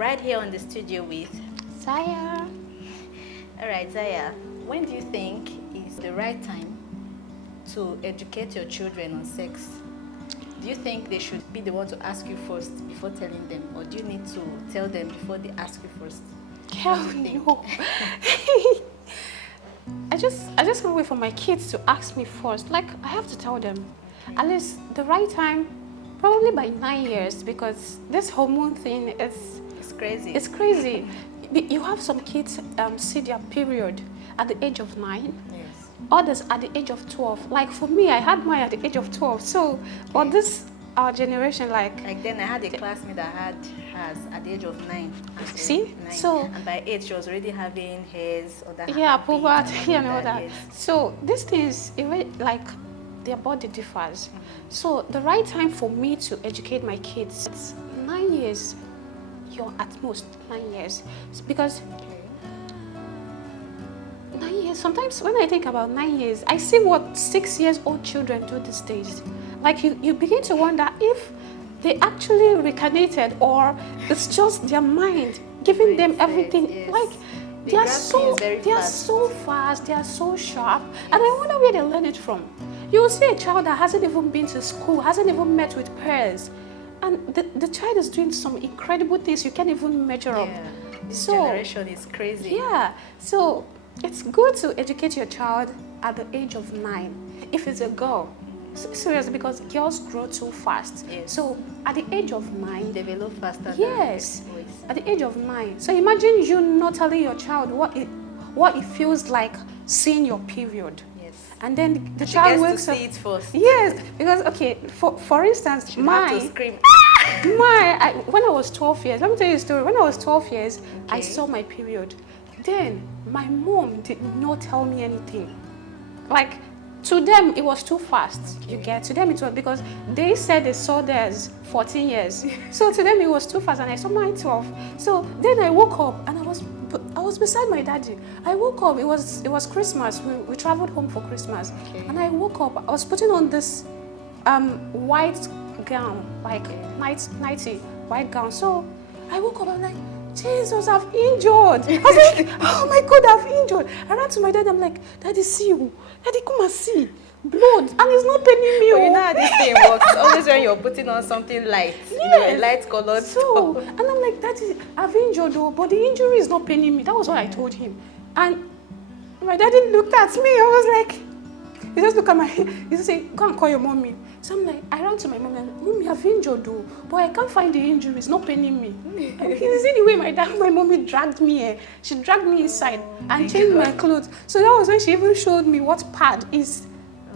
right here on the studio with Zaya. All right, Zaya, when do you think is the right time to educate your children on sex? Do you think they should be the one to ask you first before telling them, or do you need to tell them before they ask you first? Hell no. I just can't wait for my kids to ask me first. Like, I have to tell them. At least the right time, probably by 9 years, because this hormone thing is... It's crazy. It's crazy. You have some kids see their period at the age of 9. Yes. Others at the age of 12. Like for me, I had mine at the age of 12. So, but this, our generation, like then I had a classmate that had hers at the age of 9. See? 9. So, and by 8 she was already having hairs or that. Yeah, puberty and all that. Yes. So these things, like their body differs. So the right time for me to educate my kids, it's 9 years. You're at most 9 years. It's because 9 years, sometimes when I think about 9 years, I see what 6 years old children do these days. Like you begin to wonder if they actually reincarnated or it's just their mind giving them everything. Yes. Like they are so fast, they are so sharp. Yes. And I wonder where they learn it from. You will see a child that hasn't even been to school, hasn't even met with peers. And the child is doing some incredible things you can't even measure up. This generation is crazy. Yeah. So it's good to educate your child at the age of 9. If it's a girl, seriously, because girls grow too fast. Yes. So at the age of 9, develop faster. Yes. Than boys. At the age of 9. So imagine you not telling your child what it feels like seeing your period. Yes. And then the she child gets wakes to up. see it first. Yes, because okay, for instance, She have to scream. When I was 12 years, let me tell you a story. When I was 12 years, I Okay. saw my period. Then my mom did not tell me anything. Like to them, it was too fast. Okay. You get to them it was because they said they saw theirs 14 years. So to them it was too fast, and I saw mine 12. So then I woke up and I was beside my daddy. I woke up. It was Christmas. We traveled home for Christmas, Okay. and I woke up. I was putting on this white gown, like nighty white gown. So I woke up. I'm like, Jesus, I've injured. I was like, oh my God, I've injured. I ran to my dad. I'm like, Daddy, see you. Daddy, come and see. Blood. And it's not paining me. But you know how this thing works. Always when you're putting on something light, Yes. a light colored So, top. and I'm like, Daddy, I've injured though, but the injury is not paining me. That was what I told him. And my daddy looked at me. I was like, he just looked at my, he just said, go and call your mommy. So I'm like, I ran to my mom and, Mommy, I've injured though, but I can't find the injury. It's not paining me. And you see the way my mommy dragged me here. She dragged me inside and changed my clothes. So that was when she even showed me what pad is.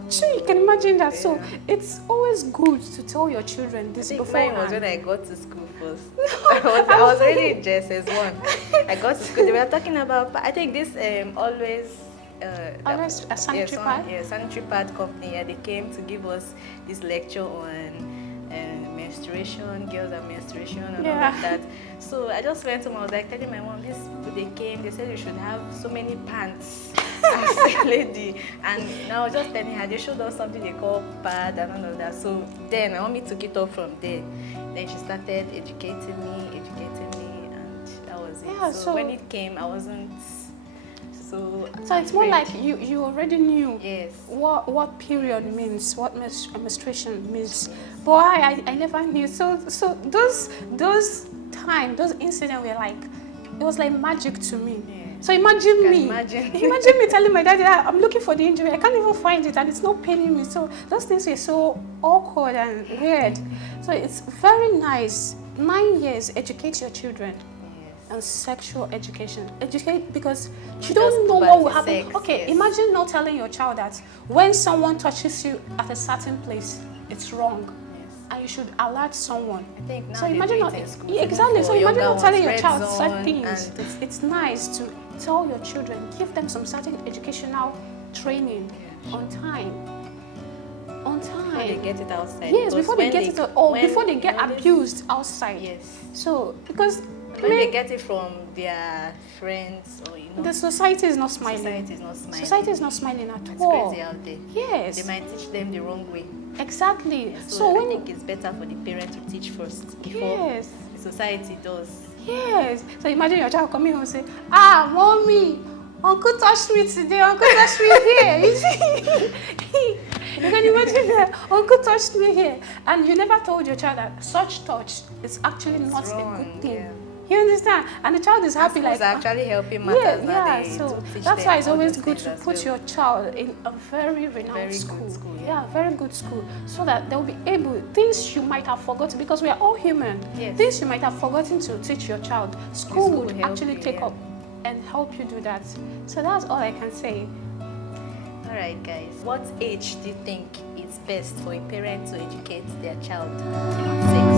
Sure, you can imagine that. So it's always good to tell your children this I think beforehand. mine was when I got to school first. I was already in JSS1. I got to school. They were talking about, I think this always a sanitary pad? Yeah, sanitary pad company. Yeah, they came to give us this lecture on menstruation, girls and menstruation and all of that. So I just went home. I was like telling my mom, these people, they came, they said you should have so many pants as a lady. And now I was just telling her, they showed us something they call pad and all of that. So then my mommy took it up from there. Then she started educating me, and that was it. Yeah, so when it came, I wasn't so it's more afraid. like you already knew Yes. what period means, what menstruation means. But I never knew. So those incidents were like, it was like magic to me. Yeah. So imagine Imagine me telling my daddy that I'm looking for the injury, I can't even find it and it's not paining me. So those things were so awkward and weird. So it's very nice. 9 years, educate your children. And sexual education. Educate because you don't know what will happen. Sex, okay, yes. Imagine not telling your child that when someone touches you at a certain place, it's wrong. Yes. And you should alert someone. I think now So they imagine do not it in school. Yeah, exactly. So imagine not telling your child red certain zone things. and- It's nice to tell your children, give them some certain educational training on time. On time. Before they get it outside. Yes, Because before they when get it or when, before they get you know, this- abused outside. Yes. So because When they get it from their friends or the society is not smiling. society is not smiling. Society is not smiling at It's all. crazy out there. Yes. They might teach them the wrong way. Exactly. So, So I when think it's better for the parent to teach first before yes, the society does. Yes. So imagine your child coming home and say, ah, mommy, uncle touched me today, uncle touched me here. You see? You can imagine that. Uncle touched me here. And you never told your child that such touch is actually not wrong, a good thing. yeah. You understand? And the child is happy, like, actually helping matters nowadays. so to teach that's them why it's all always those good things to as put well. your child in a very renowned Very good school. school, Yeah, very good school, so that they'll be able, things you might have forgotten, because we are all human. Yes. Things you might have forgotten to teach your child, school school would will help actually you, take yeah. up and help you do that. So that's all I can say. All right, guys. What age do you think is best for a parent to educate their child on sex?